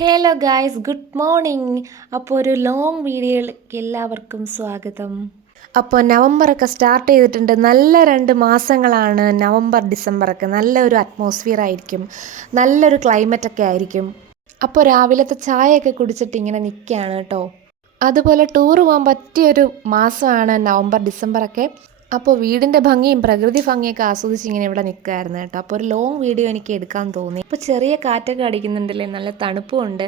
Hello guys good morning അപ്പോൾ ഒരു long വീഡിയോയിലേക്ക് എല്ലാവർക്കും സ്വാഗതം. അപ്പോൾ നവംബറൊക്കെ സ്റ്റാർട്ട് ചെയ്തിട്ടുണ്ട്. നല്ല രണ്ട് മാസങ്ങളാണ് നവംബർ ഡിസംബറൊക്കെ. നല്ലൊരു അറ്റ്മോസ്ഫിയർ ആയിരിക്കും. നല്ലൊരു ക്ലൈമറ്റൊക്കെ ആയിരിക്കും. അപ്പോൾ രാവിലത്തെ ചായയൊക്കെ കുടിച്ചിട്ട് ഇങ്ങനെ നിൽക്കുകയാണ് കേട്ടോ. അതുപോലെ ടൂർ പോകാൻ പറ്റിയൊരു മാസമാണ് നവംബർ ഡിസംബറൊക്കെ. അപ്പോൾ വീടിന്റെ ഭംഗിയും പ്രകൃതി ഭംഗിയൊക്കെ ആസ്വദിച്ച് ഇങ്ങനെ ഇവിടെ നിൽക്കുകയായിരുന്നു കേട്ടോ. അപ്പോൾ ഒരു ലോങ് വീഡിയോ എനിക്ക് എടുക്കാൻ തോന്നി. അപ്പോൾ ചെറിയ കാറ്റൊക്കെ അടിക്കുന്നുണ്ടല്ലേ? നല്ല തണുപ്പും ഉണ്ട്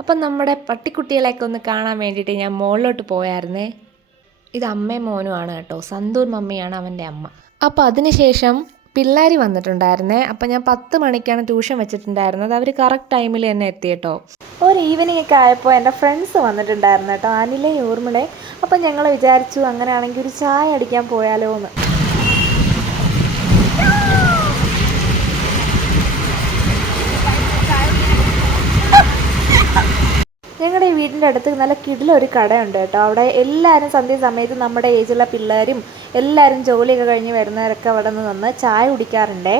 അപ്പം നമ്മുടെ പട്ടിക്കുട്ടികളെയൊക്കെ ഒന്ന് കാണാൻ വേണ്ടിയിട്ട് ഞാൻ മുകളിലോട്ട് പോയായിരുന്നേ. ഇത് അമ്മയും മോനുമാണ് കേട്ടോ. സന്തൂർ മമ്മിയാണ് അവന്റെ അമ്മ. അപ്പോൾ അതിനുശേഷം പിള്ളേർ വന്നിട്ടുണ്ടായിരുന്നേ. അപ്പം ഞാൻ പത്ത് മണിക്കാണ് ട്യൂഷൻ വെച്ചിട്ടുണ്ടായിരുന്നത്. അവർ കറക്റ്റ് ടൈമിൽ തന്നെ എത്തി കേട്ടോ ഒരു ഈവനിങ് ഒക്കെ ആയപ്പോൾ എന്റെ ഫ്രണ്ട്സ് വന്നിട്ടുണ്ടായിരുന്നു കേട്ടോ. അനിലയും ഊർമിളയും. അപ്പം ഞങ്ങൾ വിചാരിച്ചു അങ്ങനെയാണെങ്കിൽ ഒരു ചായ അടിക്കാൻ പോയാലോ എന്ന് ഞങ്ങളുടെ ഈ വീടിന്റെ അടുത്ത് നല്ല കിടിലൊരു കടയുണ്ട് കേട്ടോ. അവിടെ എല്ലാവരും സന്ധ്യ സമയത്ത് നമ്മുടെ ഏജുള്ള പിള്ളേരും എല്ലാവരും ജോലിയൊക്കെ കഴിഞ്ഞ് വരുന്നവരൊക്കെ അവിടെ നിന്ന് ചായ കുടിക്കാറുണ്ട്.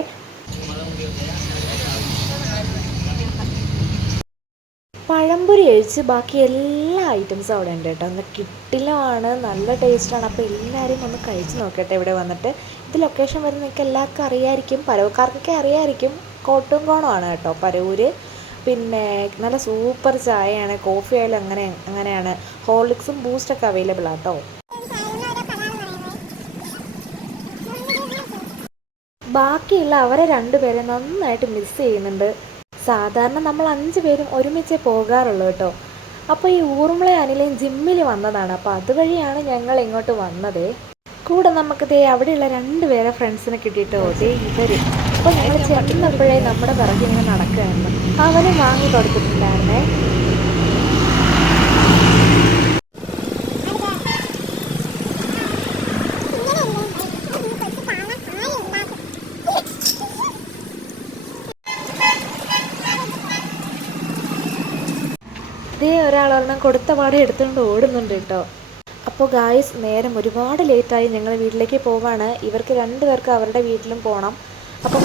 പഴംപൊരി ഒഴിച്ച് ബാക്കി എല്ലാ ഐറ്റംസും അവിടെ ഉണ്ട് കേട്ടോ. നല്ല കിട്ടിലുമാണ് നല്ല ടേസ്റ്റാണ് അപ്പോൾ എല്ലാവരും ഒന്ന് കഴിച്ച് നോക്കട്ടെ ഇവിടെ വന്നിട്ട്. ഇത് ലൊക്കേഷൻ വരുന്ന നിങ്ങൾക്ക് എല്ലാവർക്കും അറിയായിരിക്കും. പരവക്കാർക്കൊക്കെ അറിയായിരിക്കും. കോട്ടുംകോണമാണ് കേട്ടോ. പരവൂര്. പിന്നെ നല്ല സൂപ്പർ ചായയാണ് കോഫി ആയാലും അങ്ങനെ അങ്ങനെയാണ്. ഹോർലിക്സും ബൂസ്റ്റൊക്കെ അവൈലബിൾ ആട്ടോ ബാക്കിയുള്ള അവരെ രണ്ടുപേരെ നന്നായിട്ട് മിസ് ചെയ്യുന്നുണ്ട്. സാധാരണ നമ്മൾ അഞ്ച് പേരും ഒരുമിച്ചേ പോകാറുള്ളൂ കേട്ടോ അപ്പോൾ ഈ ഊർമിള അനിലയും ജിമ്മിൽ വന്നതാണ്. അപ്പോൾ അതുവഴിയാണ് ഞങ്ങൾ ഇങ്ങോട്ട് വന്നത്. കൂടെ നമുക്ക് ദേ അവിടെയുള്ള രണ്ടുപേരെ ഫ്രണ്ട്സിനെ കിട്ടിയിട്ടോ ദേ ഇവർ അപ്പോൾ ഞങ്ങൾ ചെന്നപ്പോഴേ നമ്മുടെ പിറകെ ഇങ്ങനെ നടക്കുകയായിരുന്നു. അവനും വാങ്ങി കൊടുത്തിട്ടുണ്ടായിരുന്നേ. ഇതേ ഒരാളൊരെണ്ണം കൊടുത്ത പാടെ എടുത്തുകൊണ്ട് ഓടുന്നുണ്ട് കേട്ടോ. അപ്പോൾ ഗായ്സ് നേരം ഒരുപാട് ലേറ്റായി ഞങ്ങൾ വീട്ടിലേക്ക് പോവാണ്. ഇവർക്ക് രണ്ടു പേർക്ക് അവരുടെ വീട്ടിലും പോകണം അപ്പോൾ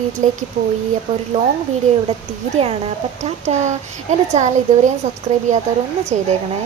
വീട്ടിലേക്ക് പോയി. അപ്പോൾ ഒരു ലോങ് വീഡിയോ ഇവിടെ തീരെയാണ്. അപ്പോൾ ടാറ്റ എന്റെ ചാനൽ ഇതുവരെയും സബ്സ്ക്രൈബ് ചെയ്യാത്തവരൊന്ന് ചെയ്തേക്കണേ.